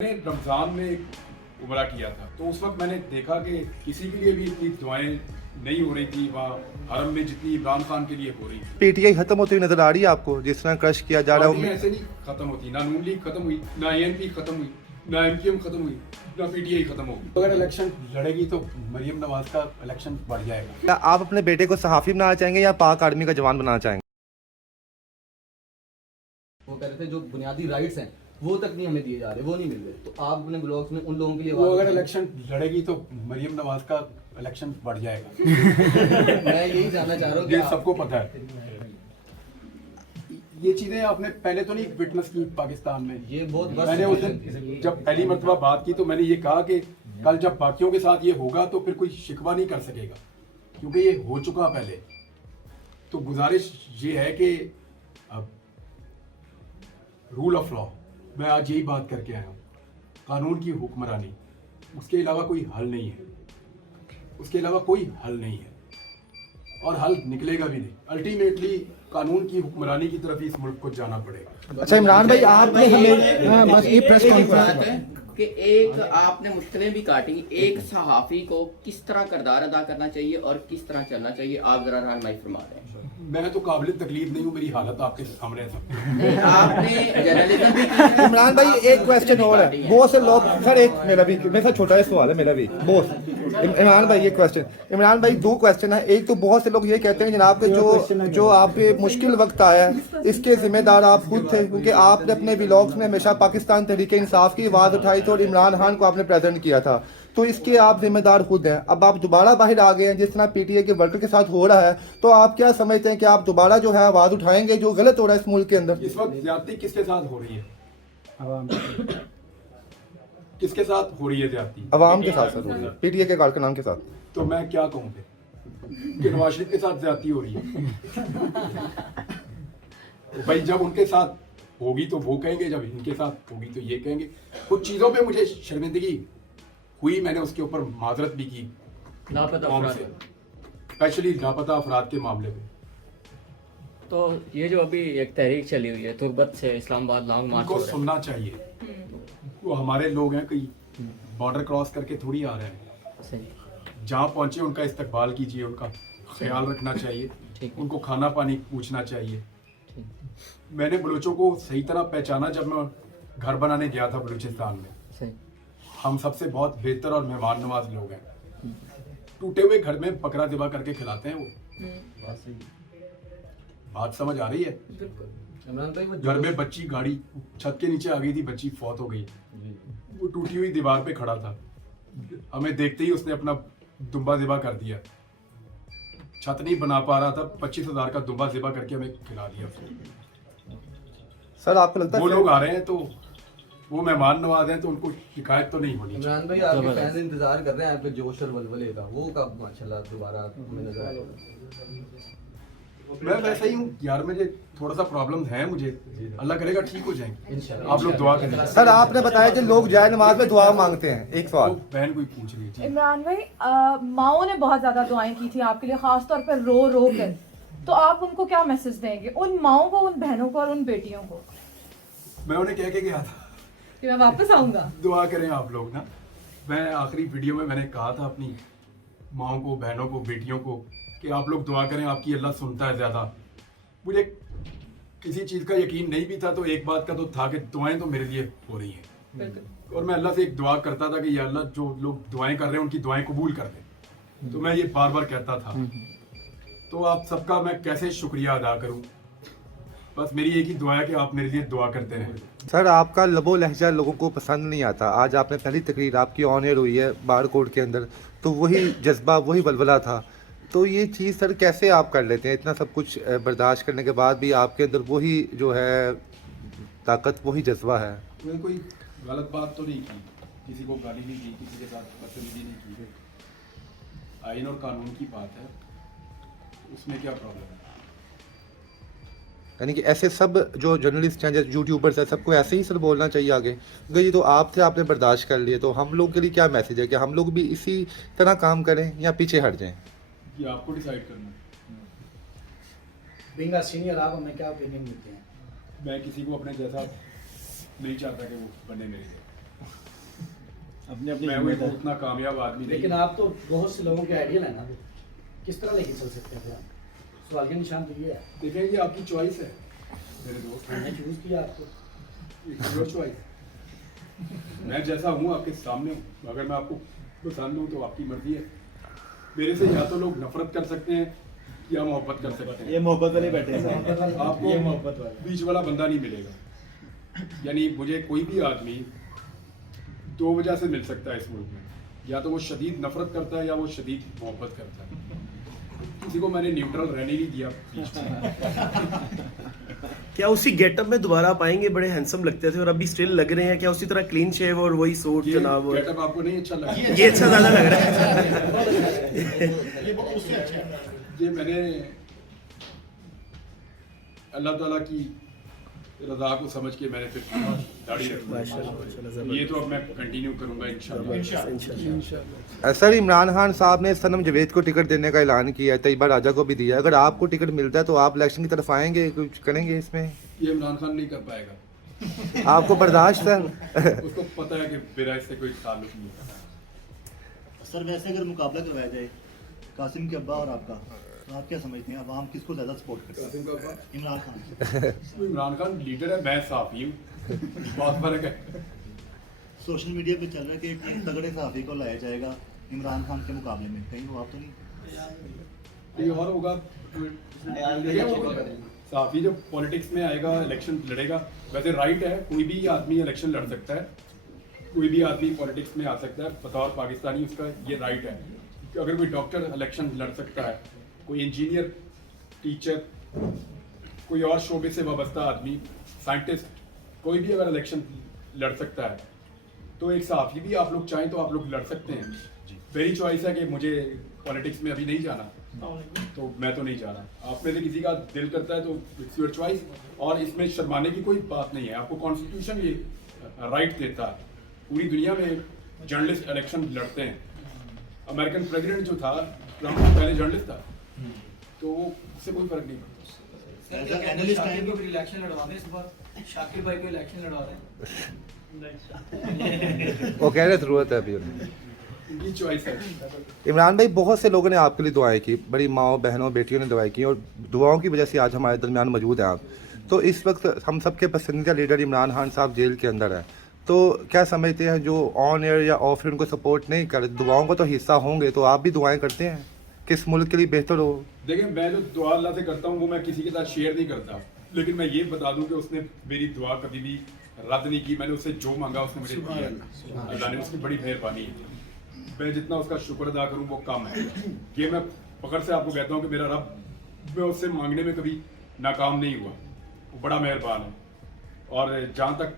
मैंने रमज़ान में एक उम्रा किया था, तो उस वक्त मैंने देखा कि किसी के लिए भी इतनी दुआएं नहीं हो रही थी वहाँ हरम में जितनी इमरान खान के लिए हो रही थी। पीटीआई खत्म होती हुई नजर आ रही है आपको, जिस तरह क्रश किया जा रहा पार्टियां है। ऐसे नहीं खत्म होती, ना नून लीग खत्म हुई, ना एएनपी खत्म हुई, ना एमक्यूएम खत्म हुई, ना पीटीआई खत्म होगी। अगर इलेक्शन लड़ेगी तो मरियम नवाज का इलेक्शन बढ़ जाएगा। क्या आप अपने बेटे को सहाफी बनाना चाहेंगे या पाक आर्मी का जवान बनाना चाहेंगे? वो कह रहे थे जो बुनियादी राइट्स हैं वो तक नहीं हमें दिए जा रहे, वो नहीं मिल रहे। तो आप अपने ब्लॉग्स में उन लोगों के लिए वो अगर इलेक्शन लड़ेगी तो मरियम नवाज का इलेक्शन बढ़ जाएगा। मैं यही जानना चाह रहा हूँ कि ये सबको पता है। ये चीजें आपने पहले तो नहीं विटनेस की पाकिस्तान में। ये बहुत बस मैंने उस दिन जब पहली मरतबा बात की तो मैंने ये कहा कि कल जब बाकियों के साथ ये होगा तो फिर कोई शिकवा नहीं कर सकेगा, क्योंकि ये हो चुका पहले। तो गुजारिश ये है कि अब रूल ऑफ लॉ, मैं आज यही बात करके आया हूँ, कानून की हुक्मरानी, उसके अलावा कोई हल नहीं है, उसके अलावा कोई हल नहीं है और हल निकलेगा भी नहीं। अल्टीमेटली कानून की हुक्मरानी की तरफ इस मुल्क को जाना पड़ेगा। अच्छा इमरान भाई, आपने हमें बस ये प्रेस कॉन्फ्रेंस है कि एक आपने मुश्किलें भी काटी, एक सहाफी को किस तरह किरदार अदा करना चाहिए और किस तरह चलना चाहिए, आप जरा रहनुमाई फरमा दें। मैं तो काबिल तकलीफ नहीं हूँ, मेरी हालत आपके सामने है सब। नहीं, आपने जर्नलिज्म भी की। इमरान भाई एक क्वेश्चन और है, बहुत से लोग सर, एक मेरा भी, मेरे साथ छोटा सवाल है मेरा भी बहुत। इमरान भाई ये क्वेश्चन, इमरान भाई दो क्वेश्चन है। एक तो बहुत से लोग ये कहते हैं जनाब के जो आपके मुश्किल वक्त आया है इसके जिम्मेदार आप खुद थे, क्योंकि आपने अपने व्लॉग्स में हमेशा पाकिस्तान तहरीक इंसाफ की आवाज़ उठाई थी और इमरान खान को आपने प्रेजेंट किया था, तो इसके आप जिम्मेदार खुद हैं। अब आप दोबारा बाहर आ गए हैं, जिस तरह पीटीआई के वर्कर के साथ हो रहा है, तो आप क्या समझते हैं कि आप दोबारा जो है आवाज़ उठाएंगे जो गलत हो रहा है इस मुल्क के अंदर? इस वक्त ज्यादती किसके साथ हो रही है? किसके साथ हो रही है ज्यादती? अवाम के साथ सर हो रही है, पीटीआई के कारकुनान के साथ। तो मैं क्या कहूँ फिर कि नवाज शरीफ के साथ ज्यादती हो रही है? तो भाई जब उनके साथ होगी तो वो कहेंगे, जब इनके साथ होगी तो ये कहेंगे। कुछ चीज़ों पे मुझे शर्मिंदगी हुई, मैंने उसके ऊपर माजरत भी की लापता कौम अफराद। से, स्पेशली लापता अफराद के मामले में। तो ये जो अभी एक तहरीक चली हुई है तुर्बत से इस्लामाबाद लॉन्ग मार्च हो उनको रहा है। सुनना चाहिए। वो हमारे लोग हैं, कई बॉर्डर क्रॉस करके थोड़ी आ रहे हैं। सही। जहाँ पहुंचे उनका इस्तकबाल कीजिए, उनका ख्याल रखना चाहिए, ठीक है। उनको खाना पानी पूछना चाहिए। ठीक। मैंने बलूचों को सही तरह पहचाना जब मैं घर बनाने गया था बलूचिस्तान में। सही। हम सबसे बहुत बेहतर और मेहमान नवाज लोग हैं। टूटे हुए घर में बकरा ज़िबा करके खिलाते हैं वो। बात समझ आ रही है? इमरान भाई वो घर में बच्ची गाड़ी छत के नीचे आ गई थी, बच्ची फौत हो गई, वो टूटी हुई दीवार पे खड़ा था, हमें देखते ही उसने अपना दुम्बा ज़िबा कर दिया। छत नहीं बना पा रहा था, 25,000 का दुम्बा ज़िबा करके हमें खिला दिया उसने। सर आपको लगता वो है लोग आ रहे हैं तो वो मेहमान नवाज हैं, तो उनको शिकायत तो नहीं होनी चाहिए। इमरान भाई आपके फैंस इंतजार कर रहे हैं आपके जोश और वलवले का, वो कब माशाल्लाह दोबारा हमें नजर आएगा? मैं वैसे ही हूँ यार, मुझे थोड़ा सा प्रॉब्लम है, मुझे अल्लाह करेगा ठीक हो जाएंगे। इंशाल्लाह। आप लोग दुआ करें। सर आपने बताया कि लोग जाए नमाज में दुआ मांगते हैं, एक सवाल। वो बहन कोई पूछ रही थी। इमरान भाई, माओ ने बहुत ज्यादा दुआएं की थी आपके लिए, खास तौर पर रो रो कर, तो आप उनको क्या मैसेज देंगे, उन माओ को, उन बहनों को और उन बेटियों को? मैं उन्हें कह के गया था कि मैं वापस आऊंगा। दुआ करें आप लोग ना। मैं आखिरी वीडियो में मैंने कहा था अपनी माओ को, बहनों को, बेटियों को कि आप लोग दुआ करें, आपकी अल्लाह सुनता है ज़्यादा। मुझे किसी चीज़ का यकीन नहीं भी था, तो एक बात का तो था कि दुआएं तो मेरे लिए हो रही हैं, और मैं अल्लाह से एक दुआ करता था कि या अल्लाह जो लोग दुआएं कर रहे हैं उनकी दुआएं कबूल कर दे। तो मैं ये बार बार कहता था। तो आप सबका मैं कैसे शुक्रिया अदा करूं? बस मेरी एक ही दुआ है कि आप मेरे लिए दुआ करते रहें। सर आपका लबो लहजा लोगों को पसंद नहीं आता। आज आपने पहली तकरीर आपकी ऑन एयर हुई है बारकोड के अंदर, तो वही जज्बा, वही बलबला था, तो ये चीज़ सर कैसे आप कर लेते हैं? इतना सब कुछ बर्दाश्त करने के बाद भी आपके अंदर वही जो है ताकत, वही जज्बा है। मैंने कोई गलत बात तो नहीं की, किसी को गाली नहीं दी, किसी के साथ बदतमीजी नहीं की। आइन और कानून की बात है, उसमें क्या प्रॉब्लम है? यानी कि ऐसे सब जो जर्नलिस्ट हैं, जैसे यूट्यूबर्स हैं, सबको ऐसे ही सर बोलना चाहिए आगे, क्योंकि ये तो आप थे, आपने बर्दाश्त कर लिए, तो हम लोग के लिए क्या मैसेज है कि हम लोग भी इसी तरह काम करें या पीछे हट जाएं? ये आपको डिसाइड करना है। बीइंग अ सीनियर आप हमें क्या ओपिनियन देते हैं? मैं किसी को अपने जैसा नहीं चाहता कि वो बने मेरे लिए। अपनी अपनी मैं कोई उतना कामयाब आदमी नहीं। लेकिन आप तो बहुत से लोगों के आइडियल है ना, किस तरह लेके चल सकते हैं फिर आप? सवाल का निशान तो ये है। देखिए ये आपकी चॉइस है मेरे दोस्त, मैंने चूज किया आपको। Your choice. मैं जैसा हूँ आपके सामने हूँ, अगर मैं आपको पसंद हूँ तो आपकी मर्जी है। मेरे से या तो लोग नफरत कर सकते हैं या मोहब्बत कर सकते हैं। ये मोहब्बत वाले बैठे हैं सर। आपको ये मोहब्बत वाले बीच वाला बंदा नहीं मिलेगा। यानी मुझे कोई भी आदमी दो वजह से मिल सकता है इस मुल्क में, या तो वो शदीद नफरत करता है या वो शदीद मोहब्बत करता है। किसी को मैंने न्यूट्रल रहने नहीं दिया बीच में। क्या उसी गेटअप में दोबारा आप आएंगे? बड़े हैंडसम लगते थे और अभी स्टिल लग रहे हैं। क्या उसी तरह क्लीन शेव और वही सूट ये जनाब? गेटअप आपको नहीं अच्छा लगा? ये अच्छा ज्यादा लग रहा है। ये मैंने अल्लाह ताला की रज़ा को समझ के मैंने फिर दाढ़ी रखी। ये तो अब मैं कंटिन्यू करूंगा इंशाल्लाह। सर इमरान खान साहब ने सनम जावेद को टिकट देने का ऐलान किया है, तैयबा राजा को भी दिया है। अगर आपको टिकट मिलता है तो आप इलेक्शन की तरफ आएंगे, कुछ करेंगे इसमें? ये इमरान खान नहीं कर पाएगा। आपको बर्दाश्त है? उसको पता है कि मेरा इससे कोई ताल्लुक नहीं है। सर वैसे अगर मुकाबला करवाया जाए कासिम के अब्बा और आपका, तो आप क्या समझते हैं अवाम किसको ज़्यादा सपोर्ट करते हैं? कासिम का अब्बा? इमरान खान। तो इमरान खान लीडर है, मैं साफी हूँ, बहुत फर्क है। सोशल मीडिया पे चल रहा है कि एक तगड़े सहाफ़ी को लाया जाएगा इमरान खान के मुकाबले में, कहीं वो आप तो नहीं? ये और होगा साफी जो पॉलिटिक्स में आएगा, इलेक्शन लड़ेगा। वैसे राइट है, कोई भी आदमी इलेक्शन लड़ सकता है, कोई भी आदमी पॉलिटिक्स में आ सकता है। बतौर पाकिस्तानी उसका ये राइट है। अगर कोई डॉक्टर इलेक्शन लड़ सकता है, कोई इंजीनियर, टीचर, कोई और शोबे से वाबस्ता आदमी, साइंटिस्ट, कोई भी अगर इलेक्शन लड़ सकता है, तो एक सहाफ़ी भी आप लोग चाहें तो आप लोग लड़ सकते हैं। मेरी चॉइस है कि मुझे पॉलिटिक्स में अभी नहीं जाना, तो मैं तो नहीं जा रहा। आप में से किसी का दिल करता है तो इट्स योर चॉइस, और इसमें शर्माने की कोई बात नहीं है। आपको कॉन्स्टिट्यूशन ये राइट देता है। पूरी दुनिया में जर्नलिस्ट इलेक्शन लड़ते हैं। अमेरिकन प्रेसिडेंट जो था ट्रम्प, पहले जर्नलिस्ट था, तो उससे कोई फर्क नहीं पड़ता। एज अ एनालिस्ट टाइम को भी इलेक्शन लड़वाने इस बार शाकिर भाई को इलेक्शन लड़वा रहे हैं। वो कह रहे जरूरत है अभी उन्हें। उनकी चॉइस है। इमरान भाई, बहुत से लोगों ने आपके लिए दुआएं की, बड़ी माओ बहनों बेटियों ने दुआएं की, और दुआओं की वजह से आज हमारे दरमियान मौजूद हैं आप। तो इस वक्त हम सबके पसंदीदा लीडर इमरान खान साहब जेल के अंदर है, तो क्या समझते हैं जो ऑन एयर या ऑफ एयर उनको सपोर्ट नहीं कर, दुआओं का तो हिस्सा होंगे, तो आप भी दुआएं करते हैं किस मुल्क के लिए बेहतर हो? देखिए, मैं जो दुआ अल्लाह से करता हूँ वो मैं किसी के साथ शेयर नहीं करता, लेकिन मैं ये बता दूं कि उसने मेरी दुआ कभी भी रद्द नहीं की। मैंने उससे जो मांगा उसने मुझे दिया। अल्लाह ने, उसकी बड़ी मेहरबानी है। मैं जितना उसका शुक्र अदा करूँ वो कम है। ये मैं फख्र से आपको कहता हूँ कि मेरा रब, मैं उससे मांगने में कभी नाकाम नहीं हुआ। वो बड़ा मेहरबान है। और जहाँ तक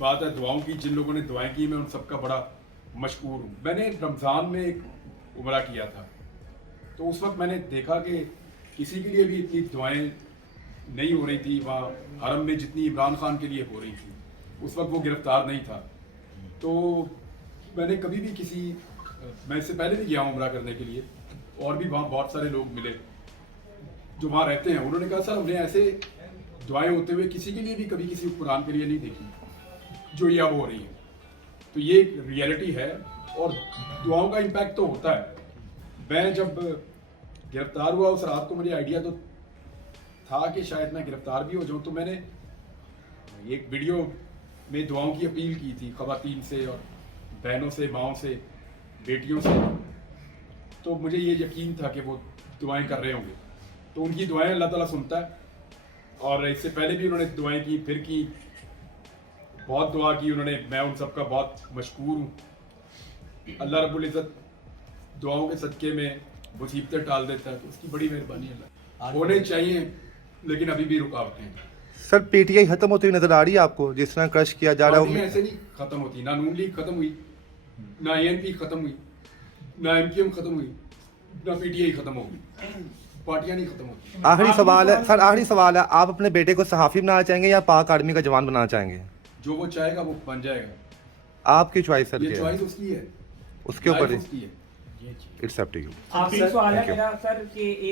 बात है दुआओं की, जिन लोगों ने दुआएं की, मैं उन सबका बड़ा मशकूर हूँ। मैंने रमज़ान में एक उमरा किया था, तो उस वक्त मैंने देखा कि किसी के लिए भी इतनी दुआएं नहीं हो रही थी वहाँ हरम में जितनी इमरान खान के लिए हो रही थी। उस वक्त वो गिरफ्तार नहीं था। तो मैंने कभी भी मैं इससे पहले भी गया उमरा करने के लिए, और भी वहाँ बहुत सारे लोग मिले जो वहाँ रहते हैं। उन्होंने कहा सर हमने ऐसे दुआएं होते हुए किसी के लिए भी कभी किसी कुरान के लिए नहीं देखी जो ये अब हो रही है। तो ये एक रियलिटी है और दुआओं का इम्पैक्ट तो होता है। मैं जब गिरफ्तार हुआ उस रात को मुझे आइडिया तो था कि शायद मैं गिरफ्तार भी हो जाऊं, तो मैंने एक वीडियो में दुआओं की अपील की थी ख़वातीन से और बहनों से, माओं से, बेटियों से। तो मुझे ये यकीन था कि वो दुआएं कर रहे होंगे, तो उनकी दुआएं अल्लाह ताला सुनता है। और इससे पहले भी उन्होंने दुआएं की, फिर की, बहुत दुआ की उन्होंने। मैं उन सबका बहुत मशकूर हूँ। अल्लाह रब्बुल इज़्ज़त दुआओं के सदक़े में मुसीबतें टाल देता है, तो उसकी बड़ी मेहरबानी है। होने चाहिए, लेकिन अभी भी रुकावटें हैं। सर पीटीआई खत्म होती हुई नजर आ रही है आपको, जिस तरह क्रश किया जा रहा है? पार्टियां ऐसे नहीं खत्म होती। ना नून लीग खत्म हुई, ना एएनपी खत्म हुई, ना एमक्यूएम खत्म हुई, ना पीटीआई खत्म होगी। पार्टियां नहीं खत्म होती। आखिरी सवाल है सर, आखिरी सवाल है, आप अपने बेटे को सहाफ़ी बनाना चाहेंगे या पाक आर्मी का जवान बनाना चाहेंगे? जो वो चाहेगा वो बन जाएगा। आपकी चॉइस सर, ये चॉइस उसकी है, उसके ऊपर उसकी है। It's up to you. आपसे सवाल है मेरा सर कि एक